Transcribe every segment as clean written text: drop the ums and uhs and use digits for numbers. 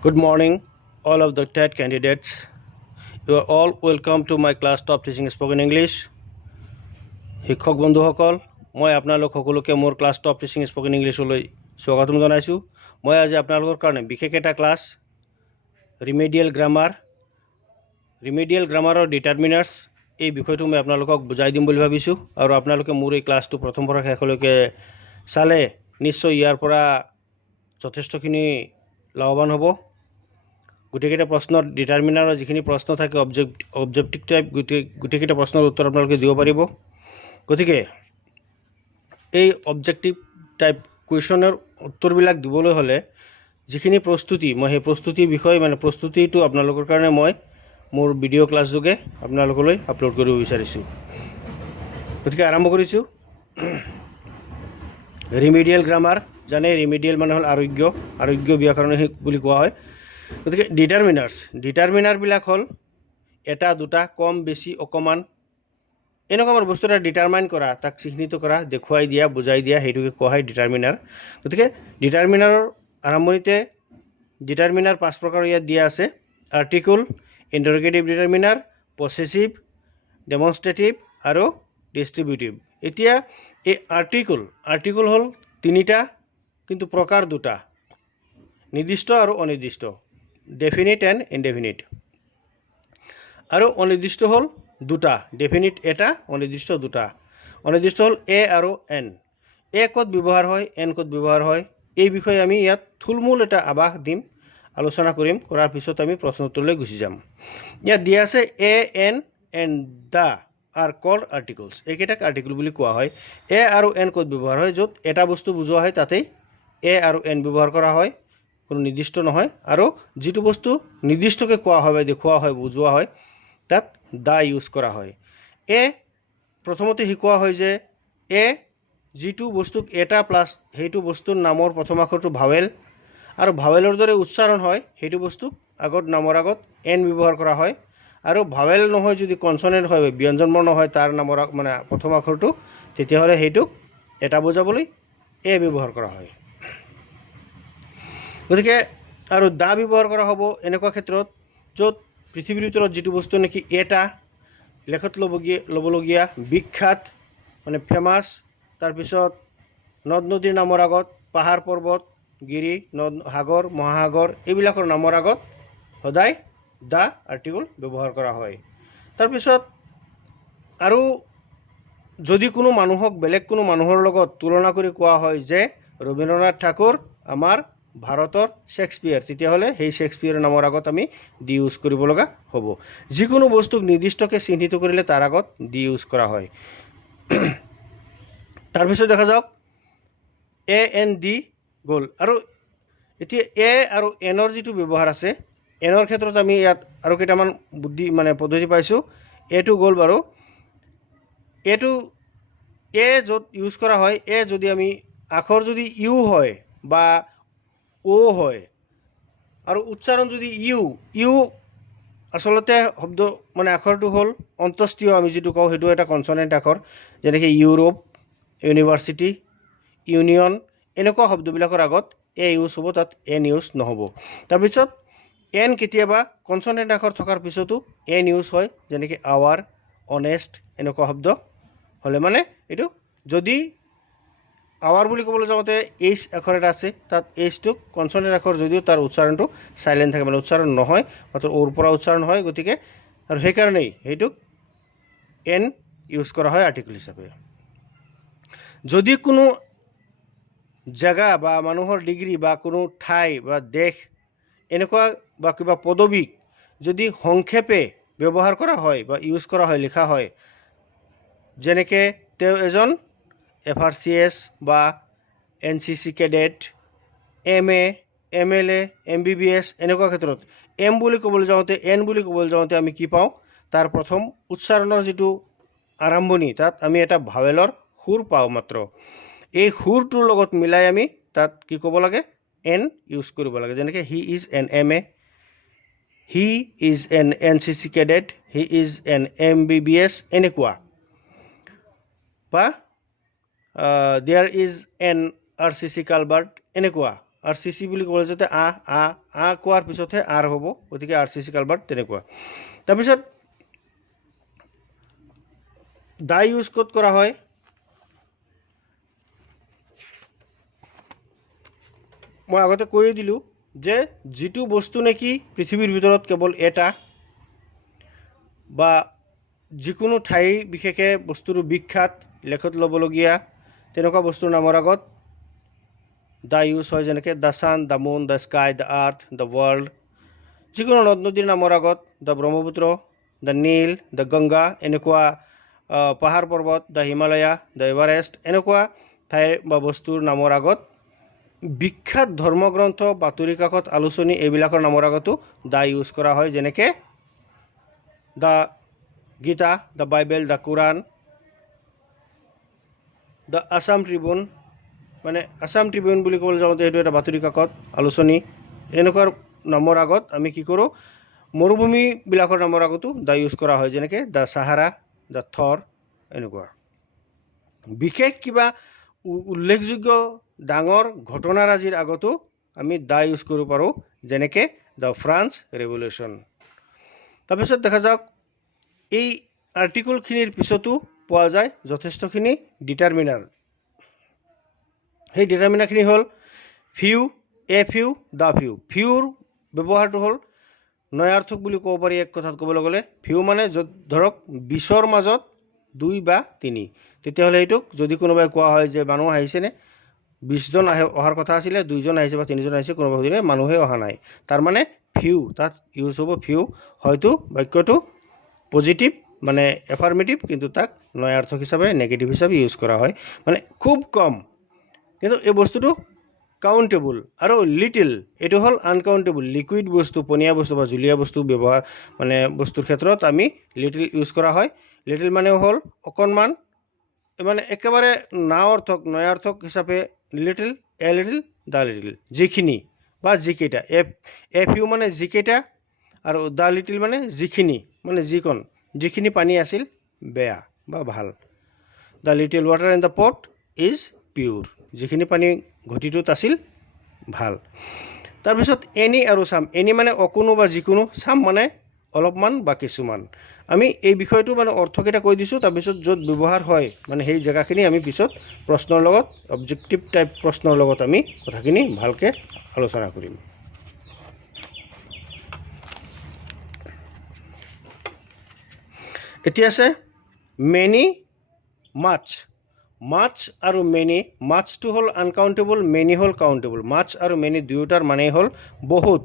Good morning, all of the TET candidates. You are all welcome to my class Top Teaching Spoken English. শিক্ষক বন্ধুসকল, মই আপোনালোক সকলোকে মোৰ ক্লাছ টপ টিচিং স্পোকেন ইংলিছলৈ স্বাগতম জনাইছোঁ। মই আজি আপোনালোকৰ কাৰণে বিশেষ এটা ক্লাছ ৰিমেডিয়েল গ্ৰামাৰৰ ডিটাৰমিনাৰ্ছ এই বিষয়টো মই আপোনালোকক বুজাই দিম বুলি ভাবিছোঁ আৰু আপোনালোকে মোৰ এই ক্লাছটো প্ৰথম পৰা শেষলৈকে চালে নিশ্চয় ইয়াৰ পৰা যথেষ্টখিনি লাভৱান হ'ব। গোটেইকেইটা প্ৰশ্নৰ ডিটাৰমিনাৰৰ যিখিনি প্ৰশ্ন থাকে অবজেক্টিভ টাইপ গোটেইকেইটা প্ৰশ্নৰ উত্তৰ আপোনালোকে দিব পাৰিব। গতিকে এই অবজেক্টিভ টাইপ কুৱেশ্যনৰ উত্তৰবিলাক দিবলৈ হ'লে যিখিনি প্ৰস্তুতি মই সেই প্ৰস্তুতিৰ বিষয়ে প্ৰস্তুতিটো আপোনালোকৰ কাৰণে মই মোৰ ভিডিঅ' ক্লাছ যোগে আপোনালোকলৈ আপলোড কৰিব বিচাৰিছোঁ। গতিকে আৰম্ভ কৰিছোঁ। ৰিমেডিয়েল গ্ৰামাৰ জানে, ৰিমেডিয়েল মানে হ'ল আৰোগ্য ব্যাকৰণ বুলি কোৱা হয়। গতিকে ডিটাৰমিনাৰবিলাক হ'ল এটা দুটা কম বেছি অকণমান এনেকুৱা আমাৰ বস্তু এটা ডিটাৰমাইন কৰা, তাক চিহ্নিত কৰা, দেখুৱাই দিয়া, বুজাই দিয়া, সেইটোকে কোৱা হয় ডিটাৰমিনাৰ। গতিকে ডিটাৰমিনাৰৰ আৰম্ভণিতে ডিটাৰমিনাৰ 5 প্ৰকাৰৰ ইয়াত দিয়া আছে: আৰ্টিকল, ইণ্টাৰগেটিভ ডিটাৰমিনাৰ, পছেচিভ, ডেমনষ্ট্ৰেটিভ আৰু ডিষ্ট্ৰিবিউটিভ। এতিয়া এই আৰ্টিকল হ'ল তিনিটা, কিন্তু প্ৰকাৰ দুটা, নিৰ্দিষ্ট আৰু অনিৰ্দিষ্ট, ডেফিনিট এণ্ড ইনডেফিনিট। আৰু অনিৰ্দিষ্ট হ'ল দুটা, ডেফিনিট এটা, অনিৰ্দিষ্ট দুটা। অনিৰ্দিষ্ট হ'ল এ আৰু এন। এ ক'ত ব্যৱহাৰ হয়, এন ক'ত ব্যৱহাৰ হয়, এই বিষয়ে আমি ইয়াত থুলমূল এটা আভাস দিম, আলোচনা কৰিম। কৰাৰ পিছত আমি প্ৰশ্ন উত্তৰলৈ গুচি যাম। ইয়াত দিয়া আছে a, an and the are called articles. এইকেইটাক আৰ্টিকল বুলি কোৱা হয়। এ আৰু এন ক'ত ব্যৱহাৰ হয়, য'ত এটা বস্তু বুজোৱা হয় তাতেই এ আৰু এন ব্যৱহাৰ কৰা হয়, কোনো নিৰ্দিষ্ট নহয়। আৰু যিটো বস্তু নিৰ্দিষ্টকৈ কোৱা হয় বা দেখুওৱা হয়, বুজোৱা হয়, তাত দা ইউজ কৰা হয়। প্ৰথমতে শিকোৱা হয় যে যিটো বস্তুক এটা প্লাছ সেইটো বস্তুৰ নামৰ প্ৰথম আখৰটো ভাৱেল আৰু ভাৱেলৰ দৰে উচ্চাৰণ হয়, সেইটো বস্তুক নামৰ আগত এন ব্যৱহাৰ কৰা হয়। আৰু ভাৱেল নহয় যদি কনচনেণ্ট হয় বা ব্যঞ্জনবৰ্ণ হয় তাৰ নামৰ প্ৰথম আখৰটো, তেতিয়াহ'লে সেইটোক এটা বুজাবলৈ এ ব্যৱহাৰ কৰা হয়। গতিকে আৰু দা ব্যৱহাৰ কৰা হ'ব এনেকুৱা ক্ষেত্ৰত য'ত পৃথিৱীৰ ভিতৰত যিটো বস্তু নেকি এটা লেখত ল'বলগীয়া, বিখ্যাত ফেমাছ, তাৰপিছত নদ নদীৰ নামৰ আগত পাহাৰ পৰ্বত, গিৰি, সাগৰ, মহাসাগৰ এইবিলাকৰ নামৰ আগত সদায় দা আৰ্টিকল ব্যৱহাৰ কৰা হয়। তাৰপিছত আৰু যদি কোনো মানুহক বেলেগ কোনো মানুহৰ লগত তুলনা কৰি কোৱা হয় যে ৰবীন্দ্ৰনাথ ঠাকুৰ আমাৰ ভাৰতৰ শ্বেক্সপিয়াৰ, তেতিয়াহ'লে সেই শ্বেক্সপিয়াৰৰ নামৰ আগত আমি ডি ইউজ কৰিব লগা হ'ব। যিকোনো বস্তুক নিৰ্দিষ্টকৈ চিহ্নিত কৰিলে তাৰ আগত ডি ইউজ কৰা হয়। তাৰপিছত দেখা যাওক এ এন ডি গ'ল। আৰু এতিয়া এ আৰু এনৰ যিটো ব্যৱহাৰ আছে, এনৰ ক্ষেত্ৰত আমি ইয়াত আৰু কেইটামান পদ্ধতি পাইছোঁ। এটো গ'ল বাৰু। এটো য'ত ইউজ কৰা হয়, যদি আমি আখৰ যদি ইউ হয় বা অ' হয় আৰু উচ্চাৰণ যদি ইউ আচলতে শব্দ আখৰটো হ'ল অন্তঃস্থীয়, আমি যিটো কওঁ সেইটো এটা কনচনেণ্ট আখৰ, যেনেকৈ ইউৰোপ, ইউনিভাৰ্চিটি, ইউনিয়ন, এনেকুৱা শব্দবিলাকৰ আগত এ ইউজ হ'ব, তাত এন ইউজ নহ'ব। তাৰপিছত এন কেতিয়াবা কনচনেণ্ট আখৰ থকাৰ পিছতো এন ইউজ হয়, যেনেকৈ আৱাৰ, অনেষ্ট, এনেকুৱা শব্দ হ'লে এইটো যদি আৱাৰ বুলি ক'বলৈ যাওঁতে এইচ আখৰ এটা আছে, তাত এইচটোক কনচনেণ্ট আখৰ যদিও তাৰ উচ্চাৰণটো চাইলেণ্ট থাকে, উচ্চাৰণ নহয়, মাত্ৰ অ'ৰ পৰা উচ্চাৰণ হয়। গতিকে আৰু সেইকাৰণেই সেইটোক এন ইউজ কৰা হয় আৰ্টিকল হিচাপে। যদি কোনো জেগা বা মানুহৰ ডিগ্ৰী বা কোনো ঠাই বা দেশ এনেকুৱা বা কিবা পদবীক যদি সংক্ষেপে ব্যৱহাৰ কৰা হয় বা ইউজ কৰা হয়, লিখা হয়, যেনেকৈ তেওঁ এজন FRCS বা NCC cadet, MA, MLA, MBBS, এনেকুৱা ক্ষেত্ৰত এম বুলি ক'বলৈ যাওঁতে, এন বুলি ক'বলৈ যাওঁতে আমি কি পাওঁ, তাৰ প্ৰথম উচ্চাৰণৰ যিটো আৰম্ভণি, তাত আমি এটা ভাৱেলৰ সুৰ পাওঁ মাত্ৰ। এই সুৰটোৰ লগত মিলাই আমি তাত কি ক'ব লাগে, এন ইউজ কৰিব লাগে। যেনেকৈ he is an MA, he is an NCC cadet, he is an MBBS, এনেকুৱা। বা দেয়াৰ ইজ এন RCC কালবাৰ্ট, এনেকুৱা RCC বুলি ক'লে যাতে আ কোৱাৰ পিছতহে আৰ হ'ব, গতিকে RCC কালভাৰ্ট তেনেকুৱা। তাৰপিছত ডাই ইউজ ক'ত কৰা হয়? মই আগতে কৈয়ে দিলোঁ যে যিটো বস্তু নেকি পৃথিৱীৰ ভিতৰত কেৱল এটা বা যিকোনো ঠাই বিশেষে বস্তুটো বিখ্যাত, লেখত ল'বলগীয়া তেনেকুৱা বস্তুৰ নামৰ আগত দা ইউজ হয়, যেনেকৈ the sun, the moon, the sky, the earth, the world. যিকোনো নদ নদীৰ নামৰ আগত the Brahmaputra, the Nile, the Ganga, এনেকুৱা পাহাৰ পৰ্বত, দ্য হিমালয়া, দ্য এভাৰেষ্ট, এনেকুৱা ঠাইৰ বা বস্তুৰ নামৰ আগত বিখ্যাত ধৰ্মগ্ৰন্থ, বাতৰি কাকত, আলোচনী এইবিলাকৰ নামৰ আগতো দা ইউজ কৰা হয়, যেনেকৈ the Gita, the Bible, the Quran, the Assam Tribune, মানে আছাম ট্ৰিবিউন বুলি ক'বলৈ যাওঁতে এইটো এটা বাতৰি কাকত, আলোচনী, এনেকুৱা নামৰ আগত আমি কি কৰোঁ, মৰুভূমিবিলাকৰ নামৰ আগতো দা ইউজ কৰা হয়, যেনেকৈ দ্য ছাহাৰা, দ্য থৰ, এনেকুৱা। বিশেষ কিবা উল্লেখযোগ্য ডাঙৰ ঘটনাৰাজিৰ আগতো আমি দা ইউজ কৰিব পাৰোঁ, যেনেকৈ দ্য ফ্ৰান্স ৰেভলিউশ্যন। তাৰপিছত দেখা যাওক এই আৰ্টিকলখিনিৰ পিছতো পোৱা যায় যথেষ্টখিনি ডিটাৰমিনাৰ। সেই ডিটাৰমিনাৰখিনি হ'ল few, a few, the few. ফিউৰ ব্যৱহাৰটো হ'ল নয়াৰ্থক বুলি ক'ব পাৰি। এক কথাত ক'বলৈ গ'লে ফিউ মানে য'ত ধৰক 20ৰ মাজত 2 বা 3, তেতিয়াহ'লে এইটোক যদি কোনোবাই কোৱা হয় যে মানুহ আহিছেনে, 20জন অহাৰ কথা আছিলে, 2জন আহিছে বা 3জন আহিছে, কোনোবাই সুধিলে মানুহে অহা নাই, তাৰমানে ফিউ, তাত ইউজ হ'ব ফিউ। হয়তো বাক্যটো পজিটিভ মানে এফাৰ্মেটিভ, কিন্তু তাক নয়াৰ্থক হিচাপে নেগেটিভ হিচাপে ইউজ কৰা হয়, মানে খুব কম। কিন্তু এই বস্তুটো কাউণ্টেবল। আৰু লিটিল, এইটো হ'ল আনকাউণ্টেবল, লিকুইড বস্তু, পনীয়া বস্তু বা জুলীয়া বস্তু ব্যৱহাৰ মানে বস্তুৰ ক্ষেত্ৰত আমি লিটিল ইউজ কৰা হয়। লিটিল মানে হ'ল অকণমান, মানে একেবাৰে নাঅৰ্থক নয়াৰ্থক হিচাপে little, a little, the little, যিখিনি বা যিকেইটা। এ ফিউ মানে যিকেইটা, আৰু দ্য লিটিল মানে যিখিনি, মানে যিখিনি পানী আছিল বেয়া বা ভাল। The little water in the pot is pure, যিখিনি পানী ঘটিটোত আছিল ভাল। তাৰপিছত এনি আৰু চাম। এনি মানে অকোনো বা যিকোনো, চাম মানে অলপমান বা কিছুমান। আমি এই বিষয়টো মানে অৰ্থকেইটা কৈ দিছোঁ, তাৰপিছত য'ত ব্যৱহাৰ হয় মানে সেই জেগাখিনি আমি পিছত প্ৰশ্নৰ লগত, অবজেক্টিভ টাইপ প্ৰশ্নৰ লগত আমি কথাখিনি ভালকৈ আলোচনা কৰিম। এতিয়া আছে মেনি, মাছ। মাছ আৰু মেনি। মাছটো হ'ল আনকাউণ্টেবল, মেনি হ'ল কাউণ্টেবল। মাছ আৰু মেনি দুয়োটাৰ মানেই হ'ল বহুত।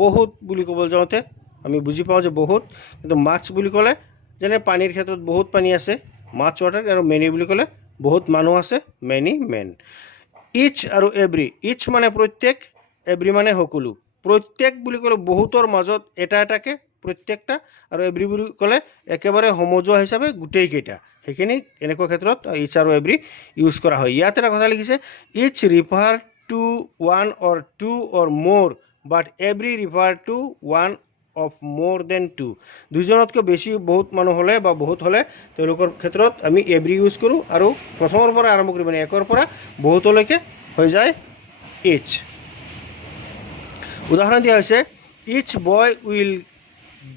বহুত বুলি ক'বলৈ যাওঁতে আমি বুজি পাওঁ যে বহুত, কিন্তু মাছ বুলি ক'লে যেনে পানীৰ ক্ষেত্ৰত বহুত পানী আছে, মাছ ৱাটাৰ, আৰু মেনি বুলি ক'লে বহুত মানুহ আছে, মেনি মেন। ইচ আৰু এভৰি। ইচ মানে প্ৰত্যেক, এভৰি মানে সকলো। প্ৰত্যেক বুলি ক'লে বহুতৰ মাজত এটা এটাকে প্ৰত্যেকটা, আৰু এভৰি বুলি ক'লে একেবাৰে সমজুৱা হিচাপে গোটেইকেইটা। সেইখিনি এনেকুৱা ক্ষেত্ৰত ইচ আৰু এভৰি ইউজ কৰা হয়। ইয়াত এটা কথা লিখিছে, each refer to one or two or more, but every refer to one of more than two. দুজনতকৈ বেছি বহুত মানুহ হ'লে বা বহুত হ'লে তেওঁলোকৰ ক্ষেত্ৰত আমি এভৰি ইউজ কৰোঁ, আৰু প্ৰথমৰ পৰা আৰম্ভ কৰি মানে একৰ পৰা বহুতলৈকে হৈ যায় ইচ। উদাহৰণ দিয়া হৈছে, each boy will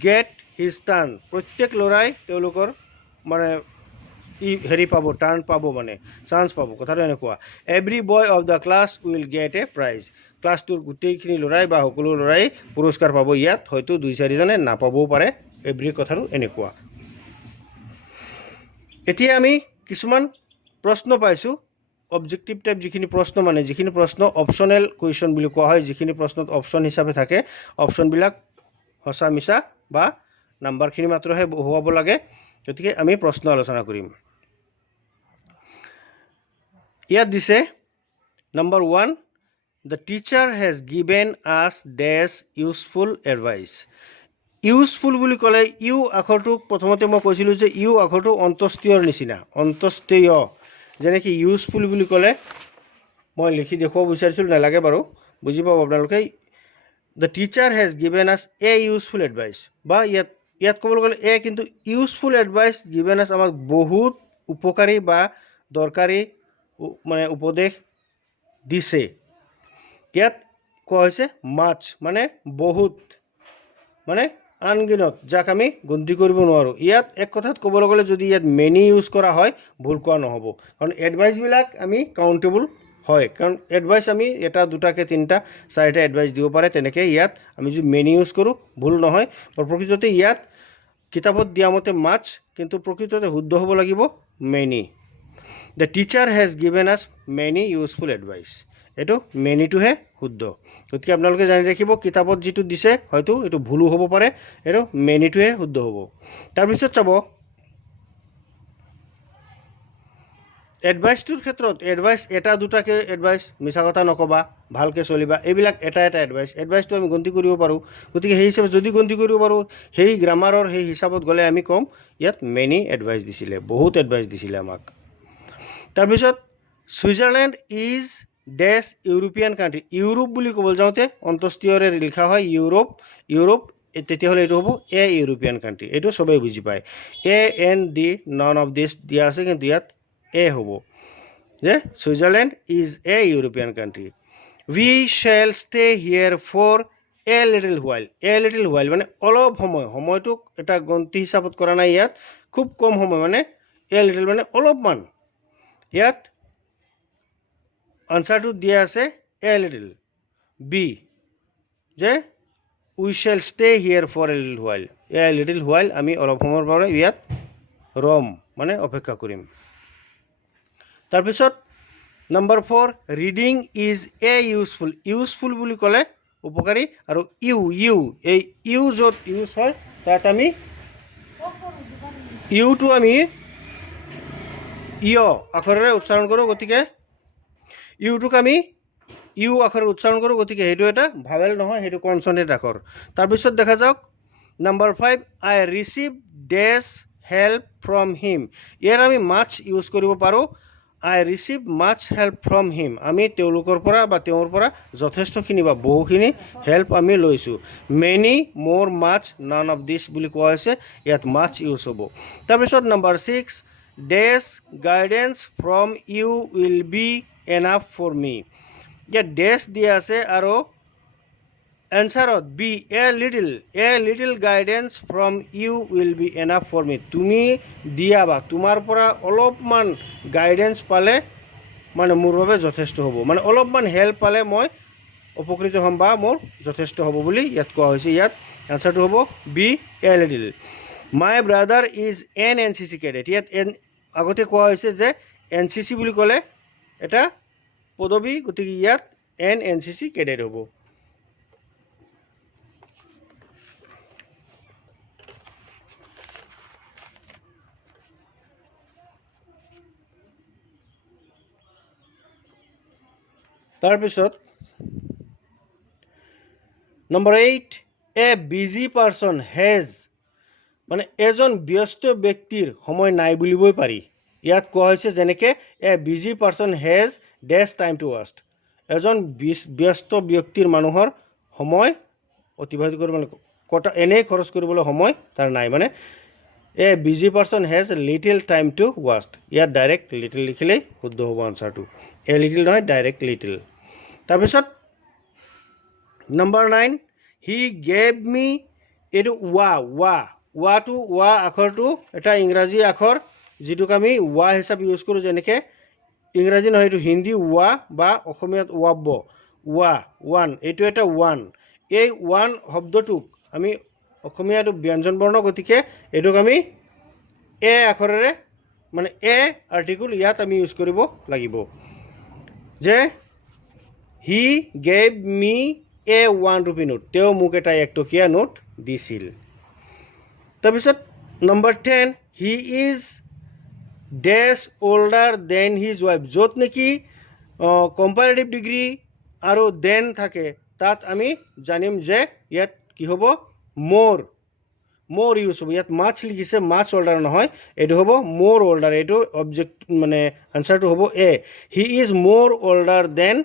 get his turn. প্ৰত্যেক ল'ৰাই তেওঁলোকৰ মানে পাব, টাৰ্ণ পাব, মানে চান্স পাব। কথাটো এনেকুৱা। Every boy of the class will get a prize. ক্লাছটোৰ গোটেইখিনি ল'ৰাই বা সকলো ল'ৰাই পুৰস্কাৰ পাব। ইয়াত হয়তো 2-4জনে নাপাবও পাৰে। এভৰি কথাটো এনেকুৱা। এতিয়া আমি কিছুমান প্ৰশ্ন পাইছোঁ, অবজেক্টিভ টাইপ যিখিনি প্ৰশ্ন, মানে যিখিনি প্ৰশ্ন অপশ্যনেল কুৱেশ্যন বুলি কোৱা হয়, যিখিনি প্ৰশ্নত অপশ্যন হিচাপে থাকে, অপশ্যনবিলাক সঁচা মিছা বা নাম্বাৰখিনি মাত্ৰহে বহুৱাব লাগে। গতিকে আমি প্ৰশ্ন আলোচনা কৰিম। ইয়াত দিছে number 1, the teacher has given আছ ডেছ ইউজফুল এডভাইচ। ইউজফুল বুলি ক'লে ইউ আখৰটোক প্ৰথমতে মই কৈছিলোঁ যে ইউ আখৰটো অন্তস্থীয়ৰ নিচিনা, অন্তস্থীয়। যেনেকৈ ইউজফুল বুলি ক'লে মই লিখি দেখুৱাব বিচাৰিছিলোঁ, নালাগে বাৰু, বুজি পাব আপোনালোকে। দ্য টিচাৰ হেজ গিভেন আছ এ ইউজফুল এডভাইচ, বা ইয়াত ক'বলৈ গ'লে এ, কিন্তু ইউজফুল এডভাইচ গিভেন আছ আমাক বহুত উপকাৰী বা দৰকাৰী মানে উপদেশ দিছে। ইয়াত কোৱা হৈছে মাছ মানে বহুত মানে আনগিনত যাক আমি গন্তি কৰিব নোৱাৰোঁ ইয়াত এক কথাত ক'বলৈ গ'লে যদি ইয়াত মেনি ইউজ কৰা হয় ভুল কোৱা নহ'ব কাৰণ এডভাইচবিলাক আমি কাউণ্টেবল হয় কাৰণ এডভাইচ আমি এটা দুটাকৈ তিনিটা চাৰিটা এডভাইচ দিব পাৰে তেনেকৈ ইয়াত আমি যদি মেনি ইউজ কৰোঁ ভুল নহয় প্ৰকৃততে ইয়াত কিতাপত দিয়া মতে মাছ কিন্তু প্ৰকৃততে শুদ্ধ হ'ব লাগিব many the teacher has given আছ মেনি ইউজফুল এডভাইচ এইটো মেনিটোহে শুদ্ধ গতিকে আপোনালোকে জানি ৰাখিব কিতাপত যিটো দিছে হয়তো এইটো ভুলো হ'ব পাৰে এইটো মেনিটোহে শুদ্ধ হ'ব তাৰপিছত চাব এডভাইচটোৰ ক্ষেত্ৰত এডভাইচ এটা দুটাকৈ এডভাইচ মিছা কথা নক'বা ভালকৈ চলিবা এইবিলাক এটা এটা এডভাইচটো আমি গন্তি কৰিব পাৰোঁ গতিকে সেই হিচাপে যদি গন্তি কৰিব পাৰোঁ সেই গ্ৰামাৰৰ সেই হিচাপত গ'লে আমি ক'ম ইয়াত মেনি এডভাইচ দিছিলে বহুত এডভাইচ দিছিলে আমাক তাৰপিছত Switzerland is this European country Europe বুলি ক'বলৈ যাওঁতে অন্তঃস্থীয়ৰে লিখা হয় ইউৰোপ তেতিয়াহ'লে এইটো হ'ব এ ইউৰোপিয়ান কাণ্ট্ৰি এইটো চবেই বুজি পায় AND নন অফ দিছ দিয়া আছে কিন্তু ইয়াত এ হ'ব যে Switzerland is a European country we shall stay here for a little while মানে অলপ সময়টোক এটা গন্তি হিচাপত কৰা নাই ইয়াত খুব কম সময় মানে এ লিটল মানে অলপমান ইয়াত আনচাৰটো দিয়া আছে এ লিটল বি যে we shall stay here for a little while আমি অলপ সময়ৰ পৰা ইয়াত ৰম মানে অপেক্ষা কৰিম তাৰপিছত number 4 reading is a useful বুলি ক'লে উপকাৰী আৰু এই ইউ য'ত ইউজ হয় তাত আমি ইউটো আমি ইয় আখৰেৰে উচ্চাৰণ কৰোঁ গতিকে ইউটোক আমি ইউ আখৰেৰে উচ্চাৰণ কৰোঁ গতিকে সেইটো এটা ভাৱেল নহয় সেইটো কনচনেণ্ট আখৰ তাৰপিছত দেখা যাওক number 5 I receive dash help from him ইয়াৰ আমি মাছ ইউজ কৰিব পাৰোঁ I receive much help from him আমি তেওঁলোকৰ পৰা বা তেওঁৰ পৰা যথেষ্টখিনি বা বহুখিনি হেল্প আমি লৈছোঁ মেনি মোৰ মাছ নান অফ দিছ বুলি কোৱা হৈছে ইয়াত মাছ ইউজ হ'ব তাৰপিছত number 6 dash guidance from you will be enough for me ইয়াত ডেছ দিয়া আছে আৰু এনচাৰত B a little guidance from you will be enough for me তুমি দিয়া বা তোমাৰ পৰা অলপমান গাইডেন্স পালে মানে মোৰ বাবে যথেষ্ট হ'ব মানে অলপমান হেল্প পালে মই উপকৃত হ'ম বা মোৰ যথেষ্ট হ'ব বুলি ইয়াত কোৱা হৈছে ইয়াত এনচাৰটো হ'ব B a little my brother is an NCC cadet ইয়াত আগতে কোৱা হৈছে যে NCC বুলি ক'লে এটা পদবী গতিকে ইয়াত NCC কেডেট হ'ব তাৰপিছত number 8 A busy person has মানে এজন ব্যস্ত ব্যক্তিৰ সময় নাই বুলিবই পাৰি ইয়াত কোৱা হৈছে যেনেকৈ a busy person has dash time to waste এজন ব্যস্ত ব্যক্তিৰ মানুহৰ সময় অতিবাহিত কৰিব এনেই খৰচ কৰিবলৈ সময় তাৰ নাই মানে a busy person has little time to waste ইয়াত ডাইৰেক্ট লিটিল লিখিলেই শুদ্ধ হ'ব আনচাৰটো এ লিটিল নহয় ডাইৰেক্ট লিটিল তাৰপিছত নম্বৰ 9 হি গেভ মি এইটো ৱা আখৰটো এটা ইংৰাজী আখৰ যিটোক আমি ৱা হিচাপে ইউজ কৰোঁ যেনেকৈ ইংৰাজী নহয় এইটো হিন্দী ৱা বা অসমীয়াত ওৱান এইটো এটা ওৱান এই ওৱান শব্দটোক আমি অসমীয়াটো ব্যঞ্জন বৰ্ণ গতিকে এইটোক আমি এ আখৰেৰে মানে এ আৰ্টিকুল ইয়াত আমি ইউজ কৰিব লাগিব যে he gave me a 1 rupee note তেওঁ মোক এটা 1 টকীয়া নোট দিছিল তাৰপিছত number 10 he is this older than his wife য'ত নেকি কম্পাৰেটিভ ডিগ্ৰী আৰু দেন থাকে তাত আমি জানিম যে ইয়াত কি হ'ব মোৰ ইউজ হ'ব ইয়াত মাছ লিখিছে মাছ older নহয় এইটো হ'ব মোৰ older এইটো অবজেক্ট মানে আনচাৰটো হ'ব A he is more older than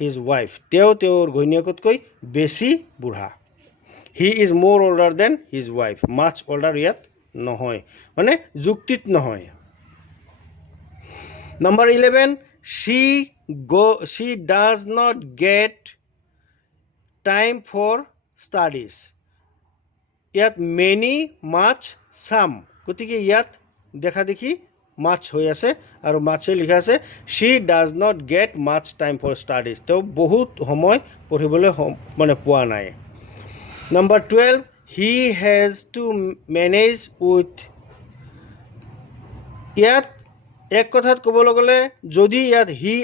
his wife তেওঁৰ ঘৈণীয়েকতকৈ বেছি বুঢ়া he is more older than his wife much older ইয়াত নহয় মানে যুক্তিত নহয় number 11 she does not get time for studies. ইয়াত many, much, some. গতিকে ইয়াত দেখা দেখি much হৈ আছে আৰু much লিখা আছে she does not get much time for studies. তেওঁ বহুত সময় পঢ়িবলৈ মানে পোৱা নাই. Number 12, he has to manage with. ইয়াত এক কথাত ক'বলৈ গ'লে যদি ইয়াত he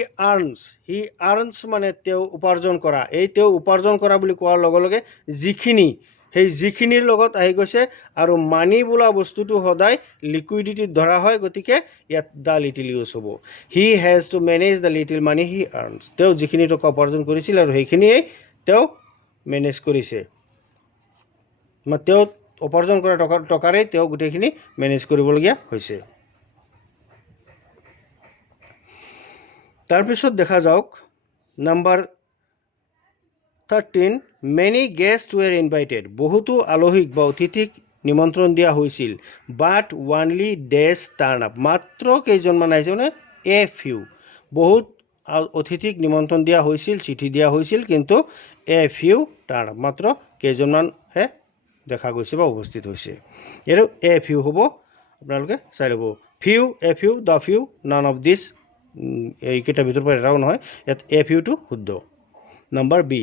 earns মানে তেওঁ উপাৰ্জন কৰা, এই তেওঁ উপাৰ্জন কৰা বুলি কোৱাৰ লগে লগে যিখিনি সেই যিখিনিৰ লগত আহি গৈছে আৰু মানি বোলা বস্তুটো সদায় লিকুইডিটিত ধৰা হয়, গতিকে ইয়াত দ্য লিটিল ইউজ হ'ব. He has to manage the little money he earns. তেওঁ যিখিনি টকা উপাৰ্জন কৰিছিল আৰু সেইখিনিয়ে তেওঁ মেনেজ কৰিছে, তেওঁ উপাৰ্জন কৰা টকাৰেই তেওঁ গোটেইখিনি মেনেজ কৰিবলগীয়া হৈছে. তাৰপিছত দেখা যাওক নাম্বাৰ 13, মেনি গেষ্ট ৱেৰ ইনভাইটেড. বহুতো আলহীক বা অতিথিক নিমন্ত্ৰণ দিয়া হৈছিল. বাট ওৱানলি ডেজ টাৰ্ণ আপ. মাত্ৰ কেইজনমান আহিছে, মানে এ ফিউ. বহুত অতিথিক নিমন্ত্ৰণ দিয়া হৈছিল, চিঠি দিয়া হৈছিল, কিন্তু এ ফিউ টাৰ্ণ আপ. মাত্ৰ কেইজনমানহে দেখা গৈছে বা উপস্থিত হৈছে. এইটো এ ফিউ হ'ব, আপোনালোকে চাই ল'ব. Few, a few, the few, none of these, এইকেইটাৰ ভিতৰৰ পৰা এটাও নহয়. ইয়াত এ ফিউটো শুদ্ধ. Number B,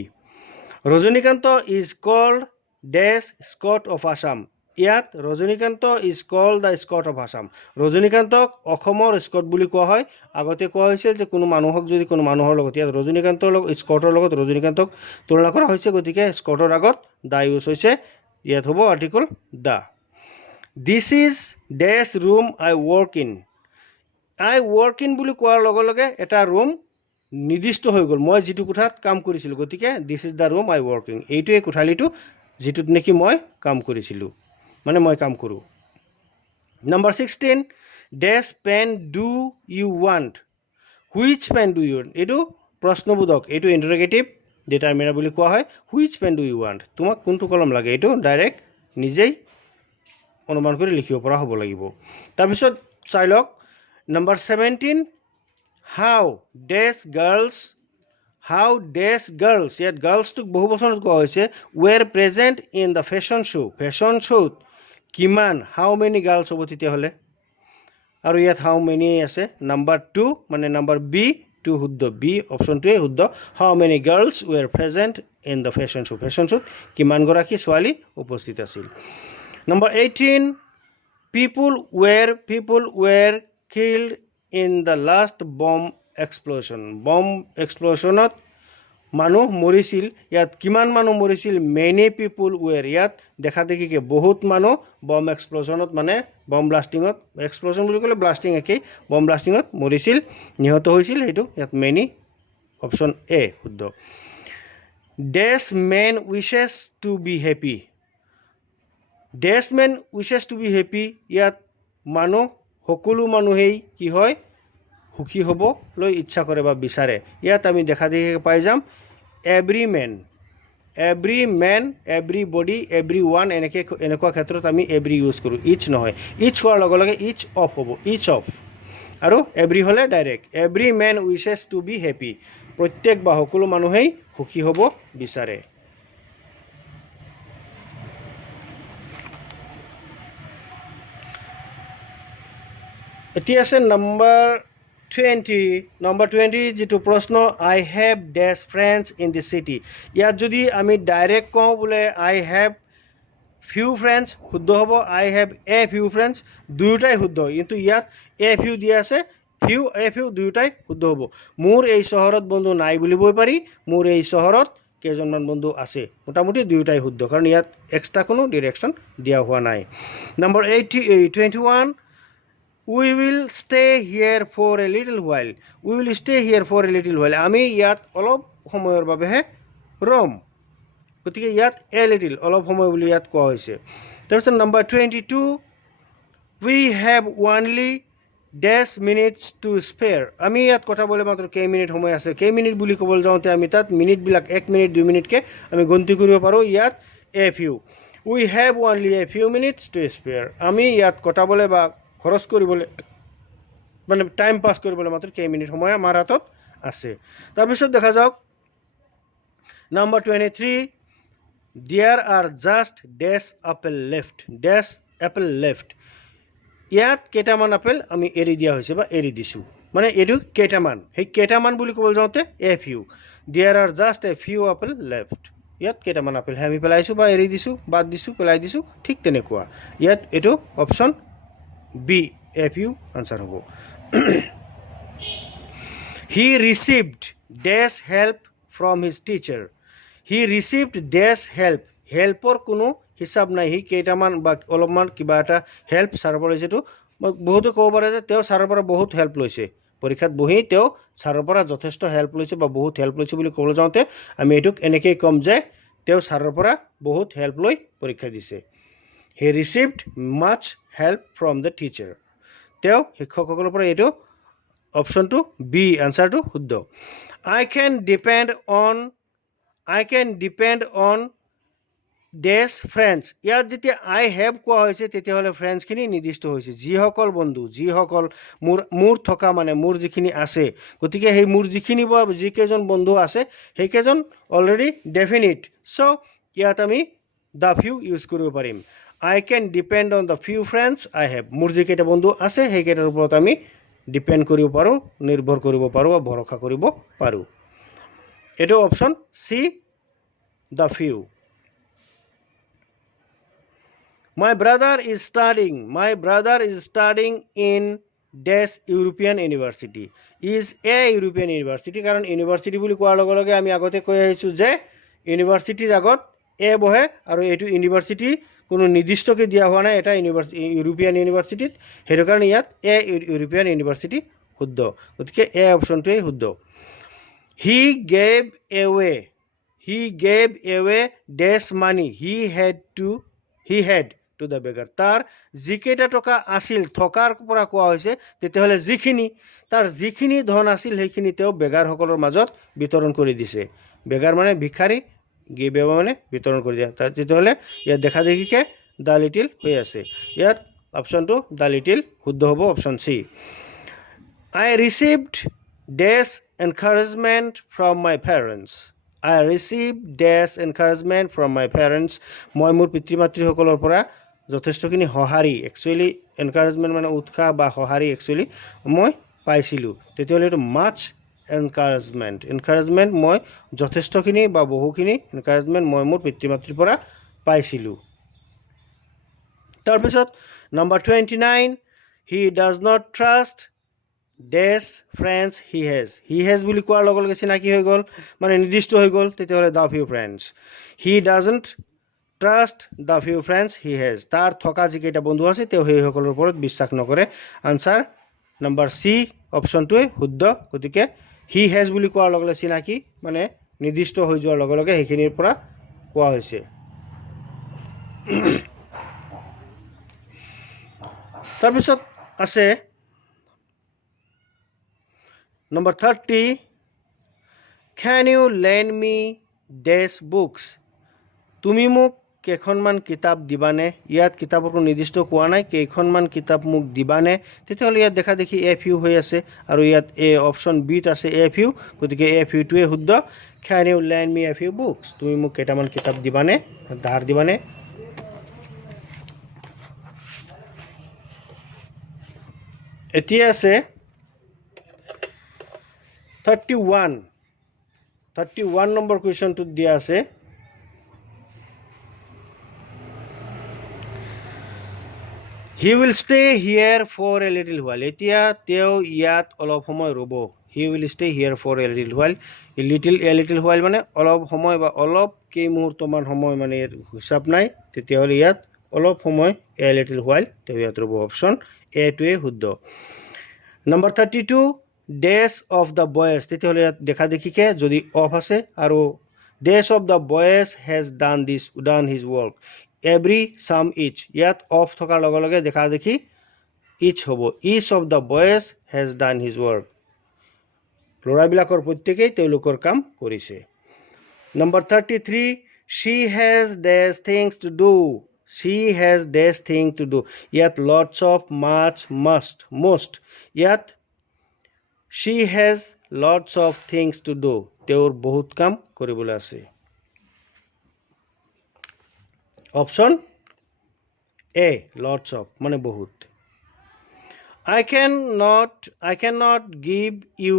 Rajanikanta is called dash Scott of Assam. ইয়াত Rajanikanta is called the Scott of Assam. ৰজনীকান্তক অসমৰ স্কট বুলি কোৱা হয়. আগতে কোৱা হৈছিল যে কোনো মানুহক যদি কোনো মানুহৰ লগত, ইয়াত ৰজনীকান্তৰ লগত স্কটৰ লগত ৰজনীকান্তক তুলনা কৰা হৈছে, গতিকে স্কটৰ আগত দ্য ইউজ হৈছে. ইয়াত হ'ব article the. This is this room I work in. I work in বুলি কোৱাৰ লগে লগে এটা ৰুম নিৰ্দিষ্ট হৈ গ'ল, মই যিটো কোঠাত কাম কৰিছিলোঁ, গতিকে this is the room I working. এইটোৱে কোঠালিটো যিটোত নেকি মই কাম কৰিছিলোঁ, মানে মই কাম কৰোঁ. Number 16, this pen do you want. Which pen do you want. এইটো প্ৰশ্নবোধক, এইটো ইণ্টাৰগেটিভ ডিটাৰমিনাৰ বুলি কোৱা হয়. Which pen do you want, তোমাক কোনটো কলম লাগে, এইটো ডাইৰেক্ট নিজেই অনুমান কৰি লিখিব পৰা হ'ব লাগিব. তাৰপিছত চাই লওক নাম্বাৰ 17, হাউ ডেছ গাৰ্লছ. ইয়াত গাৰ্লছটোক বহু বচনত কোৱা হৈছে. Were present in the fashion show'. ফেশ্বন শ্ব'ত কিমান, হাউ মেনি গাৰ্লছ হ'ব তেতিয়াহ'লে, আৰু ইয়াত হাউ মেনি আছে. নাম্বাৰ 2 মানে নাম্বাৰ বি টো শুদ্ধ, বি অপশ্যনটোৱে শুদ্ধ. How many girls were present in the fashion show'. ফেশ্বন শ্ব'ত কিমানগৰাকী ছোৱালী উপস্থিত আছিল. Number 18, people were killed in the last bomb explosion. Bomb এক্সপ্ল'শ্যনত মানুহ মৰিছিল. ইয়াত কিমান মানুহ মৰিছিল, মেনি পিপুল ৱেৰ. ইয়াত দেখা দেখিকে বহুত মানুহ বম্ব এক্সপ্ল'শ্যনত, মানে বম্ব ব্লাষ্টিঙত, এক্সপ্ল'শ্যন বুলি ক'লে ব্লাষ্টিং একেই, বম্ব ব্লাষ্টিঙত মৰিছিল, নিহত হৈছিল, সেইটো ইয়াত মেনি অপশ্যন এ শুদ্ধ. Dash men wishes to be happy. Dash men wishes to be happy. ইয়াত মানুহ, সকলো মানুহেই কি হয়, সুখী হ'বলৈ ইচ্ছা কৰে বা বিচাৰে. ইয়াত আমি দেখা দেখি পাই যাম every man, every body, every one, এনেকুৱা ক্ষেত্ৰত আমি এভৰি ইউজ কৰোঁ, ইচ নহয়. ইচ হোৱাৰ লগে লগে ইচ অফ হ'ব, ইচ অফ, আৰু এভৰি হ'লে direct. Every man wishes to be happy. প্ৰত্যেক বা সকলো মানুহেই সুখী হ'ব বিচাৰে. এতিয়া আছে নাম্বাৰ 20 যিটো প্ৰশ্ন, I have dash friends in the city. ইয়াত যদি আমি ডাইৰেক্ট কওঁ বোলে আই হেভ ফিউ ফ্ৰেণ্ডছ, শুদ্ধ হ'ব. আই হেভ এ ফিউ ফ্ৰেণ্ডছ, দুয়োটাই শুদ্ধ, কিন্তু ইয়াত এ ফিউ দিয়া আছে, ফিউ এ ফিউ দুয়োটাই শুদ্ধ হ'ব. মোৰ এই চহৰত বন্ধু নাই বুলিবই পাৰি, মোৰ এই চহৰত কেইজনমান বন্ধু আছে, মোটামুটি দুয়োটাই শুদ্ধ, কাৰণ ইয়াত এক্সট্ৰা কোনো ডিৰেকশ্যন দিয়া হোৱা নাই. Number 21, we will stay here for a little while. We will stay here for a little while. আমি ইয়াত অলপ সময়ৰ বাবেহে ৰ'ম, গতিকে ইয়াত এ লিটিল, অলপ সময় বুলি ইয়াত কোৱা হৈছে. তাৰপিছত number 22, we have only this minutes to spare. আমি ইয়াত কথা ক'বলৈ মাত্ৰ কেইমিনিট সময় আছে. কেইমিনিট বুলি ক'বলৈ যাওঁতে আমি তাত মিনিটবিলাক 1 মিনিট 2 মিনিটকৈ আমি গন্তি কৰিব পাৰোঁ. ইয়াত a few, we have only a few minutes to spare. আমি ইয়াত কটাবলৈ বা খৰচ কৰিবলৈ, মানে টাইম পাছ কৰিবলৈ মাত্ৰ কেইমিনিট সময় আমাৰ হাতত আছে তাৰপিছত দেখা যাওক number 23 there are just dash apple left ইয়াত কেইটামান আপেল আমি এৰি দিয়া হৈছে বা এৰি দিছোঁ মানে এইটো কেইটামান সেই কেইটামান বুলি ক'বলৈ যাওঁতে a few there are just a few apple left ইয়াত কেইটামান আপেল আমি পেলাইছোঁ বা এৰি দিছোঁ বাদ দিছোঁ পেলাই দিছোঁ ঠিক তেনেকুৱা ইয়াত এইটো option B a few answer হ'ব he received dash help from his teacher he received dash helpৰ কোনো হিচাপ নাই সি কেইটামান বা অলপমান কিবা এটা হেল্প ছাৰৰ পৰা লৈছেতো বহুতে ক'ব পাৰে যে তেওঁ ছাৰৰ পৰা বহুত হেল্প লৈছে পৰীক্ষাত বহি তেওঁ ছাৰৰ পৰা যথেষ্ট হেল্প লৈছে বা বহুত হেল্প লৈছে বুলি ক'বলৈ যাওঁতে আমি এইটোক এনেকৈ ক'ম যে তেওঁ ছাৰৰ পৰা বহুত হেল্প লৈ পৰীক্ষা দিছে he received much help from the teacher তেওঁ শিক্ষকসকলৰ পৰা এইটো অপশ্যনটো বি আনচাৰটো শুদ্ধ I can depend on dash friends ইয়াত যেতিয়া আই হেভ কোৱা হৈছে তেতিয়াহ'লে ফ্ৰেণ্ডছখিনি নিৰ্দিষ্ট হৈছে যিসকল বন্ধু যিসকল মোৰ থকা মানে মোৰ যিখিনি আছে গতিকে সেই মোৰ যিখিনি বা যিকেইজন বন্ধু আছে সেইকেইজন অলৰেডি ডেফিনিট চ' ইয়াত আমি দ্য ফিউ ইউজ কৰিব পাৰিম I can depend on the few friends I have মোৰ যিকেইটা বন্ধু আছে সেইকেইটাৰ ওপৰত আমি ডিপেণ্ড কৰিব পাৰোঁ নিৰ্ভৰ কৰিব পাৰোঁ বা ভৰসা কৰিব পাৰোঁ এইটো option C the few My brother is studying in dash European University. Is a European University কাৰণ ইউনিভাৰ্চিটি বুলি কোৱাৰ লগে লগে আমি আগতে কৈ আহিছোঁ যে ইউনিভাৰ্চিটিৰ আগত এ বহে আৰু এইটো ইউনিভাৰ্চিটি কোনো নিৰ্দিষ্টকৈ দিয়া হোৱা নাই এটা ইউৰোপীয়ান ইউনিভাৰ্চিটিত সেইটো কাৰণে ইয়াত এ ইউৰোপীয়ান ইউনিভাৰ্চিটি শুদ্ধ গতিকে এ অপশ্যনটোৱেই শুদ্ধ He gave away dash money he had to the beggar তাৰ যিকেইটা টকা আছিল থকাৰ পৰা কোৱা হৈছে তেতিয়াহ'লে তাৰ যিখিনি ধন আছিল সেইখিনি তেওঁ বেগাৰসকলৰ মাজত বিতৰণ কৰি দিছে বেগাৰ মানে ভিক্ষাৰী গিভ এৱে মানে বিতৰণ কৰি দিয়া তেতিয়াহ'লে ইয়াত দেখা দেখিকে দ্য লিটিল হৈ আছে ইয়াত অপশ্যনটো দ্য লিটিল শুদ্ধ হ'ব option C I received dash encouragement from my parents মই মোৰ পিতৃ মাতৃসকলৰ পৰা যথেষ্টখিনি সঁহাৰি একচুৱেলি এনকাৰেজমেণ্ট মানে উৎসাহ বা সঁহাৰি একচুৱেলি মই পাইছিলোঁ তেতিয়াহ'লে এইটো মাছ এনকাৰেজমেণ্ট মই যথেষ্টখিনি বা বহুখিনি এনকাৰেজমেণ্ট মই মোৰ পিতৃ মাতৃৰ পৰা পাইছিলোঁ তাৰপিছত number 29 he does not trust this friends he has বুলি কোৱাৰ লগে লগে চিনাকি হৈ গ'ল মানে নিৰ্দিষ্ট হৈ গ'ল তেতিয়াহ'লে the few friends he doesn't trust the few friends he has তাৰ থকা যিকেইটা বন্ধু আছে তেওঁ সেইসকলৰ ওপৰত বিশ্বাস নকৰে আনচাৰ নাম্বাৰ চি অপশ্যনটোৱে শুদ্ধ গতিকে হি হেজ বুলি কোৱাৰ লগে লগে চিনাকি মানে নিৰ্দিষ্ট হৈ যোৱাৰ লগে লগে সেইখিনিৰ পৰা কোৱা হৈছে তাৰপিছত আছে Number 30 Can you lend me dash books তুমি মোক কেইখনমান কিতাপ দিবানে ইয়াত কিতাপৰ কোনো নিৰ্দিষ্ট কোৱা নাই কেইখনমান কিতাপ মোক দিবানে তেতিয়াহ'লে ইয়াত দেখা দেখি এ ফিউ হৈ আছে আৰু ইয়াত এ অপশ্যন বিত আছে এ ফিউ গতিকে এ ফিউটোৱে শুদ্ধ Can you lend me a few books তুমি মোক কেইটামান কিতাপ দিবানে ধাৰ দিবানে এতিয়া আছে 31 নম্বৰ কুৱেশ্যনটোত দিয়া আছে He will stay here for a little while এতিয়া তেওঁ ইয়াত অলপ সময় ৰ'ব He will stay here for a little while a little while মানে অলপ সময় বা অলপ কেই মুহূৰ্তমান সময় মানে হিচাপ নাই তেতিয়াহ'লে ইয়াত অলপ সময় a little while তেওঁ ইয়াত ৰ'ব অপশ্যন এ টোৱে শুদ্ধ number 32 Days of the boys তেতিয়াহ'লে ইয়াত দেখা দেখিকে যদি অফ আছে আৰু Days of the boys has done his work every some each ইয়াত অফ থকাৰ লগে লগে দেখা দেখি each হ'ব each of the boys has done his work ল'ৰাবিলাকৰ প্ৰত্যেকেই তেওঁলোকৰ কাম কৰিছে number 33 she has dash things to do ইয়াত lots of much must most ইয়াত she has lots of things to do. তেওঁৰ বহুত কাম কৰিবলৈ আছে. Option A, lots of মানে বহুত. I cannot give you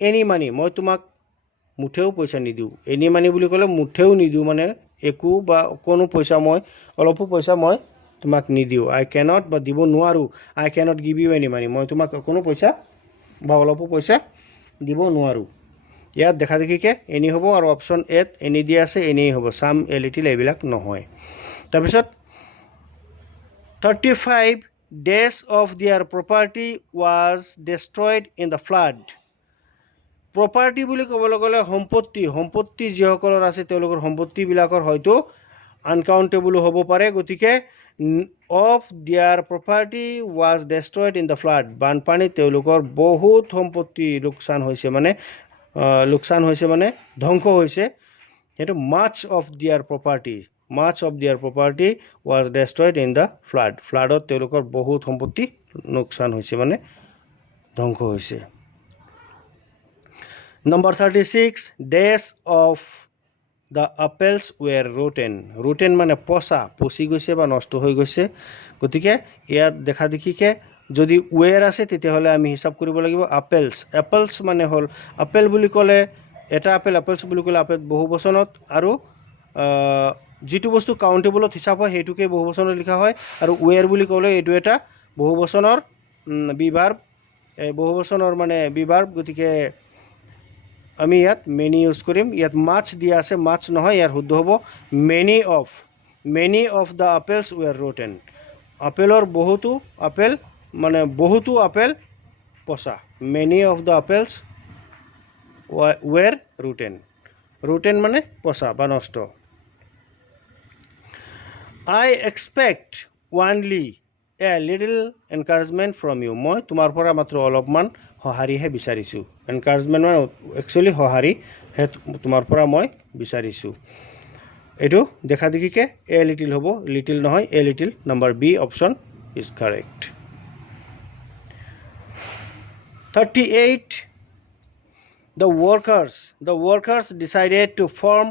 any money. মই তোমাক মুঠেও পইচা নিদিওঁ. any money বুলি ক'লে মুঠেও নিদিওঁ মানে একো বা কোনো পইচা মই অলপো পইচা মই তোমাক নিদিওঁ. I cannot বা দিব নোৱাৰোঁ. I cannot give you any money. মই তোমাক কোনো পইচা বা অলপো পইচা দিব নোৱাৰোঁ. ইয়াত দেখা দেখিকে any হ'ব আৰু অপশ্যন এত any দিয়া আছে any হ'ব. some a little এইবিলাক নহয়. তাৰপিছত 35 days of their property was destroyed in the flood. Property বুলি ক'বলৈ গ'লে সম্পত্তি যিসকলৰ আছে তেওঁলোকৰ সম্পত্তিবিলাকৰ হয়তো আনকাউণ্টেবল হ'ব পাৰে. গতিকে of their property was destroyed in the flood. বানপানীত তেওঁলোকৰ বহুত সম্পত্তি লোকচান হৈছে মানে ধ্বংস হৈছে. সেইটো much of their property was destroyed in the flood. ফ্লাডত তেওঁলোকৰ বহুত সম্পত্তি লোকচান হৈছে মানে ধ্বংস হৈছে. Number 36, days of the apples were rotten. Rotten মানে পচি গৈছে বা নষ্ট হৈ গৈছে. গতিকে ইয়াত দেখা দেখিকে যদি were আছে তেতিয়াহ'লে আমি হিচাপ কৰিব লাগিব apples মানে হ'ল আপেল বুলি ক'লে এটা apples বুলি ক'লে আপেল বহু বচনত আৰু যিটো বস্তু কাউণ্টেবলত হিচাপ হয় সেইটোকে বহু বচনত লিখা হয় আৰু were বুলি ক'লে এইটো এটা বহু বচনৰ বহু বচনৰ মানে বিভাৰ্ব. গতিকে আমি ইয়াত many ইউজ কৰিম. ইয়াত much দিয়া আছে much নহয়, ইয়াৰ শুদ্ধ হ'ব many of the apples were rotten. আপেলৰ বহুতো আপেল পচা. many of the apples were rotten মানে পচা বা নষ্ট. I expect only a little encouragement from you. মই তোমাৰ পৰা মাত্ৰ অলপমান সঁহাৰিহে বিচাৰিছোঁ. এনকাৰেজমেণ্ট মানে একচুৱেলি সঁহাৰি তোমাৰ পৰা মই বিচাৰিছোঁ. এইটো দেখা দেখিকে এ লিটিল হ'ব, লিটিল নহয় a little. Number B option is correct. 38, the workers decided to form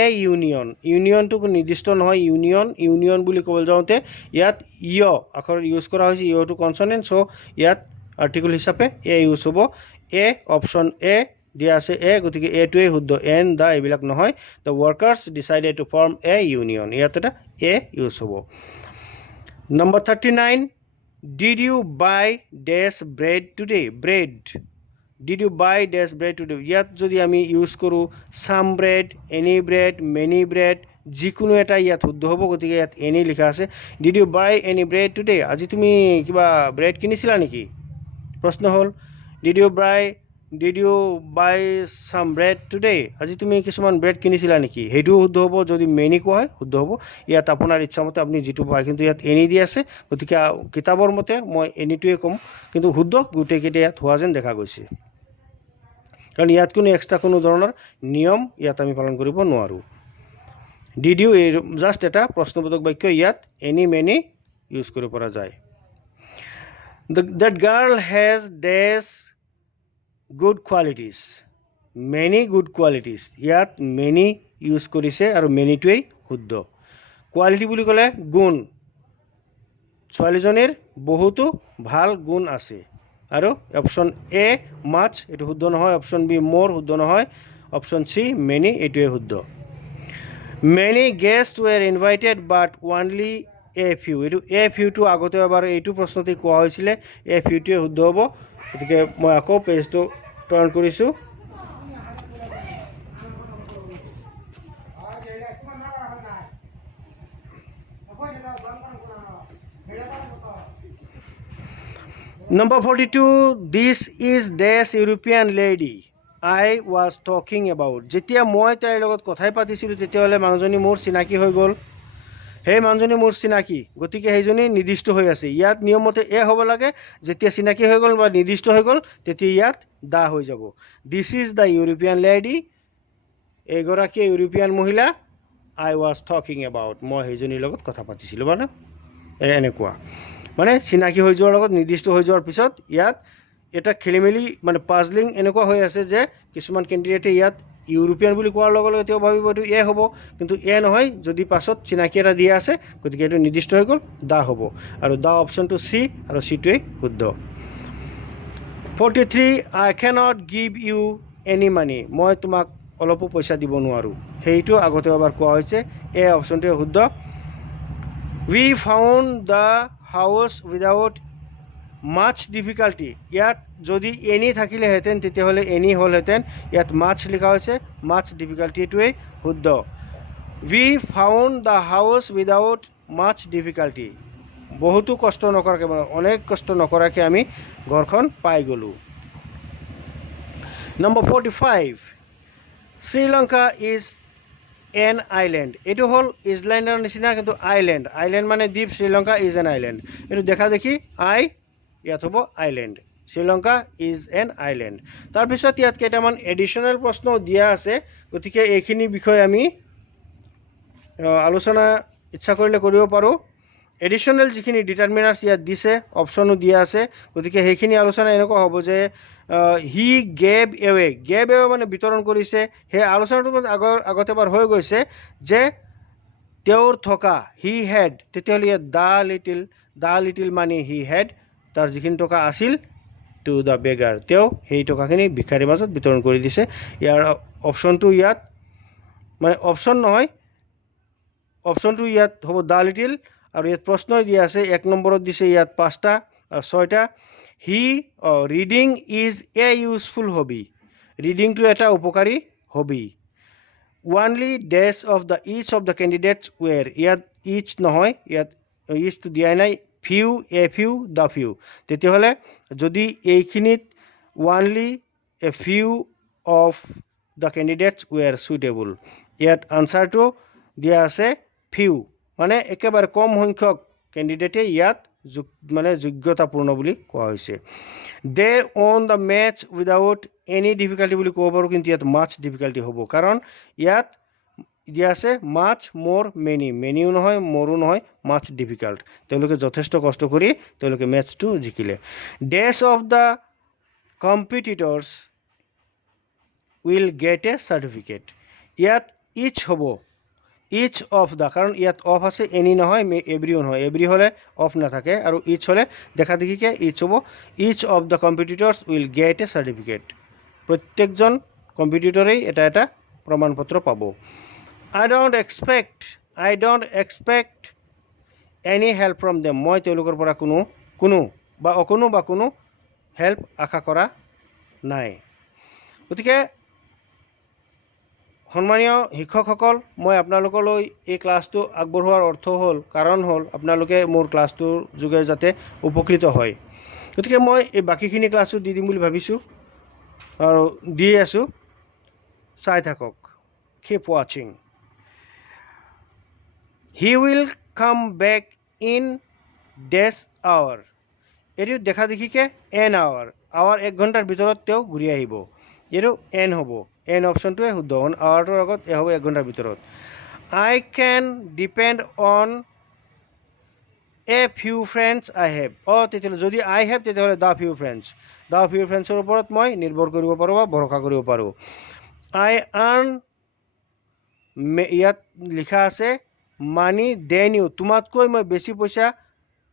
a union. ইউনিয়নটো নিৰ্দিষ্ট নহয়. ইউনিয়ন বুলি ক'বলৈ যাওঁতে ইয়াত আখৰ ইউজ কৰা হৈছে. ইটো কনচনেণ্ট, চ' ইয়াত আৰ্টিকল হিচাপে এ ইউজ হ'ব. এ অপশ্যন এ দিয়া আছে এ, গতিকে এটোৱে শুদ্ধ. এন দা এইবিলাক নহয়. The workers decided to form a union, ইয়াত এটা এ ইউজ হ'ব. Number 39, did you buy this bread today. Did you buy this bread today, ইয়াত যদি আমি ইউজ কৰোঁ some bread, any bread, many bread, যিকোনো এটা ইয়াত শুদ্ধ হ'ব. গতিকে ইয়াত এনি লিখা আছে. Did you buy any bread today, আজি তুমি কিবা ব্ৰেড কিনিছিলা নেকি? প্ৰশ্ন হ'ল ডিড ইউ বাই চাম ব্ৰেড টুডে, আজি তুমি কিছুমান ব্ৰেড কিনিছিলা নেকি? সেইটোও শুদ্ধ হ'ব. যদি মেনি কোৱা হয় শুদ্ধ হ'ব. ইয়াত আপোনাৰ ইচ্ছামতে আপুনি যিটো পায়, কিন্তু ইয়াত এনি দি আছে. গতিকে কিতাপৰ মতে মই এনিটোৱে ক'ম, কিন্তু শুদ্ধ গোটেইকেইটা ইয়াত হোৱা যেন দেখা গৈছে, কাৰণ ইয়াত কোনো এক্সট্ৰা কোনো ধৰণৰ নিয়ম ইয়াত আমি পালন কৰিব নোৱাৰোঁ. ডিড ইউ এই জাষ্ট এটা প্ৰশ্নবোধক বাক্য, ইয়াত এনি মেনি ইউজ কৰিব পৰা যায়. That girl has dash good qualities. Many good qualities. ইয়াত many ইউজ কৰিছে আৰু মেনিটোৱেই শুদ্ধ. কোৱালিটি বুলি ক'লে গুণ. ছোৱালীজনীৰ বহুতো ভাল গুণ আছে. আৰু অপশ্যন এ মাছ, এইটো শুদ্ধ নহয়. অপশ্যন বি মোৰ, শুদ্ধ নহয়. অপশ্যন চি মেনি, এইটোৱে শুদ্ধ. Many guests were invited but only a few. এইটো এ ফিউটো আগতে এবাৰ এইটো প্ৰশ্নতে কোৱা হৈছিলে. এ ফিউটোৱে শুদ্ধ হ'ব. গতিকে মই আকৌ পেজটো টাৰ্ণ কৰিছোঁ. Number 42, this is dash European lady I was talking about. যেতিয়া মই তাইৰ লগত কথাই পাতিছিলোঁ তেতিয়াহ'লে মানুহজনী মোৰ চিনাকি হৈ গ'ল. সেই মানুহজনী মোৰ চিনাকি, গতিকে সেইজনী নিৰ্দিষ্ট হৈ আছে. ইয়াত নিয়মতে এ হ'ব লাগে. যেতিয়া চিনাকি হৈ গ'ল বা নিৰ্দিষ্ট হৈ গ'ল তেতিয়া ইয়াত দা হৈ যাব. This is the European lady, এগৰাকী ইউৰোপীয়ান মহিলা আই ৱাজ টকিং এবাউট, মই সেইজনীৰ লগত কথা পাতিছিলোঁ মানে এনেকুৱা. মানে চিনাকি হৈ যোৱাৰ লগত নিৰ্দিষ্ট হৈ যোৱাৰ পিছত ইয়াত এটা খেলিমেলি মানে পাজলিং এনেকুৱা হৈ আছে যে কিছুমান কেণ্ডিডেটে ইয়াত ইউৰোপিয়ান বুলি কোৱাৰ লগে লগে তেওঁ ভাবিব এইটো এ হ'ব, কিন্তু এ নহয়, যদি পাছত চিনাকি এটা দিয়া আছে, গতিকে এইটো নিৰ্দিষ্ট হৈ গ'ল দা হ'ব, আৰু দা অপশ্যনটো চি, আৰু চিটোৱেই শুদ্ধ। 43 I cannot give you any money, মই তোমাক অলপো পইচা দিব নোৱাৰোঁ, সেইটো আগতে এবাৰ কোৱা হৈছে, এ অপশ্যনটোৱে শুদ্ধ। We found the house without much difficulty, ইয়াত যদি এনি থাকিলেহেঁতেন তেতিয়াহ'লে এনি হ'লহেঁতেন, ইয়াত মাছ লিখা হৈছে, মাছ ডিফিকাল্টিটোৱেই শুদ্ধ। We found the house without much difficulty, বহুতো কষ্ট নকৰাকৈ, মানে অনেক কষ্ট নকৰাকৈ আমি ঘৰখন পাই গ'লোঁ। Number 45 Sri Lanka is an island, এইটো হ'ল ইজলেণ্ডৰ নিচিনা কিন্তু আইলেণ্ড, আইলেণ্ড মানে দ্বীপ, শ্ৰীলংকা ইজ এন আইলেণ্ড, এইটো দেখা দেখি আই, ইয়াত হ'ব island, Sri Lanka is an island. তাৰপিছত ইয়াত কেইটামান এডিশ্যনেল প্ৰশ্ন দিয়া আছে, গতিকে এইখিনি বিষয়ে আমি আলোচনা ইচ্ছা কৰিলে কৰিব পাৰোঁ। এডিশ্যনেল যিখিনি ডিটাৰমিনাৰ্ছ ইয়াত দিছে, অপশ্যনো দিয়া আছে, গতিকে সেইখিনি আলোচনা এনেকুৱা হ'ব যে he gave away, gave away মানে বিতৰণ কৰিছে, সেই আলোচনাটো মানে আগতে এবাৰ হৈ গৈছে যে তেওঁৰ থকা, হি হেড, তেতিয়াহ'লে ইয়াত দা লিটিল মানি হি হেড, তাৰ যিখিনি টকা আছিল টু দ্য বেগাৰ, তেওঁ সেই টকাখিনি ভিক্ষাৰীৰ মাজত বিতৰণ কৰি দিছে। ইয়াৰ অপশ্যনটো ইয়াত মানে অপশ্যন নহয়, অপশ্যনটো ইয়াত হ'ব দা লিটিল, আৰু ইয়াত প্ৰশ্নই দিয়া আছে, 1 নম্বৰত দিছে ইয়াত 5টা, 6টা। He reading is a useful hobby, ৰিডিংটো এটা উপকাৰী hobby. Only dash of the each of the candidates were, ইয়াত ইচ নহয়, ইয়াত ইচটো দিয়াই নাই, few, a few, the few, তেতিয়াহ'লে যদি এইখিনিত only a few of the candidates were suitable, ইয়াত আনচাৰটো দিয়া আছে ফিউ, মানে একেবাৰে কম সংখ্যক কেণ্ডিডেটে ইয়াত মানে যোগ্যতাপূৰ্ণ বুলি কোৱা হৈছে। They on the mats without any difficulty বুলি ক'ব পাৰোঁ, কিন্তু ইয়াত মাছ ডিফিকাল্টি হ'ব, কাৰণ ইয়াত দিয়া আছে মাছ মোৰ মেনি, মেনিও নহয় মোৰো নহয়, মাছ ডিফিকাল্ট, তেওঁলোকে যথেষ্ট কষ্ট কৰি তেওঁলোকে মেথছটো জিকিলে। Dash of the competitors will get a certificate, ইয়াত ইচ হ'ব, ইচ অফ দ্য, কাৰণ ইয়াত অফ আছে, এনি নহয়, এভৰিও নহয়, এভৰি হ'লে অফ নাথাকে, আৰু ইচ হ'লে দেখা দেখিকে ইচ হ'ব। Each of the competitors will get a certificate, প্ৰত্যেকজন কম্পিটিটৰেই এটা এটা প্ৰমাণপত্ৰ পাব। I don't expect any help from them, মই তেওঁলোকৰ পৰা কোনো হেল্প আশা কৰা নাই। গতিকে সন্মানীয় শিক্ষকসকল, মই আপোনালোকলৈ এই ক্লাছটো আগবঢ়োৱাৰ কাৰণ হ'ল আপোনালোকে মোৰ ক্লাছটোৰ যোগে যাতে উপকৃত হয়, গতিকে মই এই বাকীখিনি ক্লাছটো দি দিম বুলি ভাবিছোঁ আৰু দি আছোঁ, চাই থাকক, কিপ ৱাচিং। He will come back in this hour, এইটো দেখা দেখিকে এন আৱাৰ, 1 ঘণ্টাৰ ভিতৰত তেওঁ ঘূৰি আহিব, এইটো এন হ'ব, এন অপশ্যনটোৱে শুদ্ধ, আৱাৰটোৰ আগত এ হ'ব 1 ঘণ্টাৰ ভিতৰত। I can depend on a few friends I have, তেতিয়াহ'লে যদি আই হেভ তেতিয়াহ'লে দ্য ফিউ ফ্ৰেণ্ডছৰ ওপৰত মই নিৰ্ভৰ কৰিব পাৰোঁ বা ভৰসা কৰিব পাৰোঁ। আই আৰ্ণ, ইয়াত লিখা আছে মানি দেন ইউ, তোমাতকৈ মই বেছি পইচা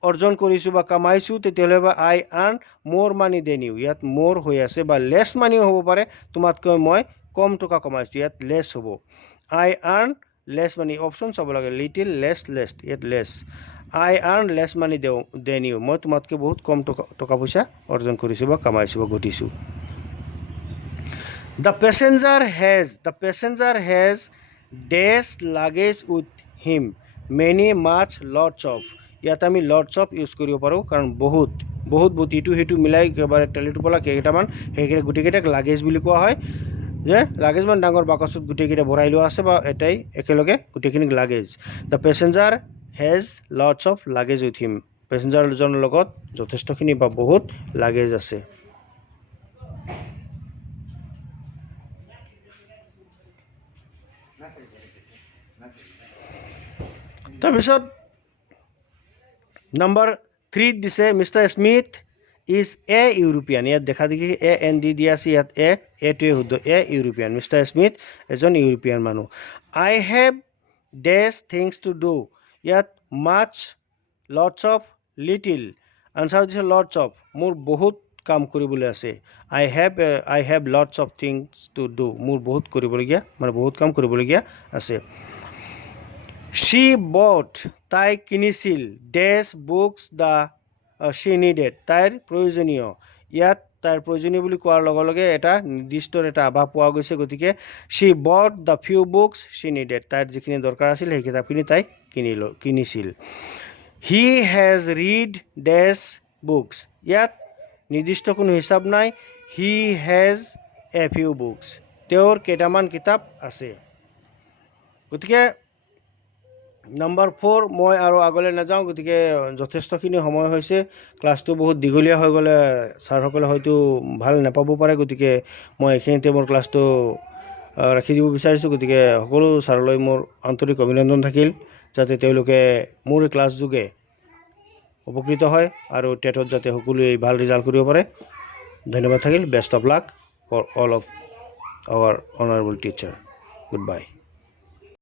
অৰ্জন কৰিছোঁ বা কামাইছোঁ, তেতিয়াহ'লে বা আই আৰ্ণ মোৰ মানি দেন ইউ, ইয়াত মোৰ হৈ আছে, বা লেছ মানিও হ'ব পাৰে, তোমাতকৈ মই কম টকা কমাইছোঁ, ইয়াত লেছ হ'ব। I earn less money, option চাব লাগে, লিটিল, লেছ, লেষ্ট, ইয়াত less. I earn less money than you, মই তোমাতকৈ বহুত কম টকা পইচা অৰ্জন কৰিছোঁ বা কামাইছোঁ বা ঘটিছোঁ। The passenger has dash luggage with him many much lots of, ইয়াত আমি লটছ অফ ইউজ কৰিব পাৰোঁ, কাৰণ বহুত ইটো সিটো মিলাই একেবাৰে টেলিটোপলা কেইটামান, সেইকেইটা গোটেইকেইটাক লাগেজ বুলি কোৱা হয়, যে লাগেজ মানে ডাঙৰ বাকচত গোটেইকেইটা ভৰাই লোৱা আছে বা এটাই একেলগে গোটেইখিনিক luggage. The passenger has lots of luggage with him, পেচেঞ্জাৰজনৰ লগত যথেষ্টখিনি বা বহুত লাগেজ আছে। তাৰপিছত নম্বৰ 3 দিছে, mister Smith is a European. ইয়াত দেখা দেখি AND দিয়া আছে, ইয়াত এটোৱে শুদ্ধ, এ ইউৰোপিয়ান। মিষ্টাৰ স্মিথ এজন ইউৰোপিয়ান মানুহ। I have dash things to do. ইয়াত much, lots of, little. Answer দিছে লটছ অফ, মোৰ বহুত কাম কৰিবলৈ আছে। I have lots of things to do, মোৰ বহুত কৰিবলগীয়া, মানে বহুত কাম কৰিবলগীয়া আছে। শ্বি বট, তাই কিনিছিল, ডেছ বুকছ দ্য শ্বি নিডেড, তাইৰ প্ৰয়োজনীয়। ইয়াত তাইৰ প্ৰয়োজনীয় বুলি কোৱাৰ লগে লগে এটা নিৰ্দিষ্টৰ এটা আভাস পোৱা গৈছে, গতিকে she bought the few books she needed, তাইৰ যিখিনি দৰকাৰ আছিল সেই কিতাপখিনি তাই কিনিছিল। He has read dash books, ইয়াত নিৰ্দিষ্ট কোনো হিচাপ নাই, he has a few books, তেওঁৰ কেইটামান কিতাপ আছে। গতিকে নম্বৰ 4 মই আৰু আগলৈ নাযাওঁ, গতিকে যথেষ্টখিনি সময় হৈছে। ক্লাছটো বহুত দীঘলীয়া হৈ গ'লে ছাৰসকলে হয়তো ভাল নাপাব পাৰে, গতিকে মই এইখিনিতে মোৰ ক্লাছটো ৰাখি দিব বিচাৰিছোঁ। গতিকে সকলো ছাৰলৈ মোৰ আন্তৰিক অভিনন্দন থাকিল, যাতে তেওঁলোকে মোৰ এই ক্লাছ যোগে উপকৃত হয় আৰু টেটত যাতে সকলোৱে ভাল ৰিজাল্ট কৰিব পাৰে। ধন্যবাদ থাকিল। Best of luck for all of our honourable teacher. Good by.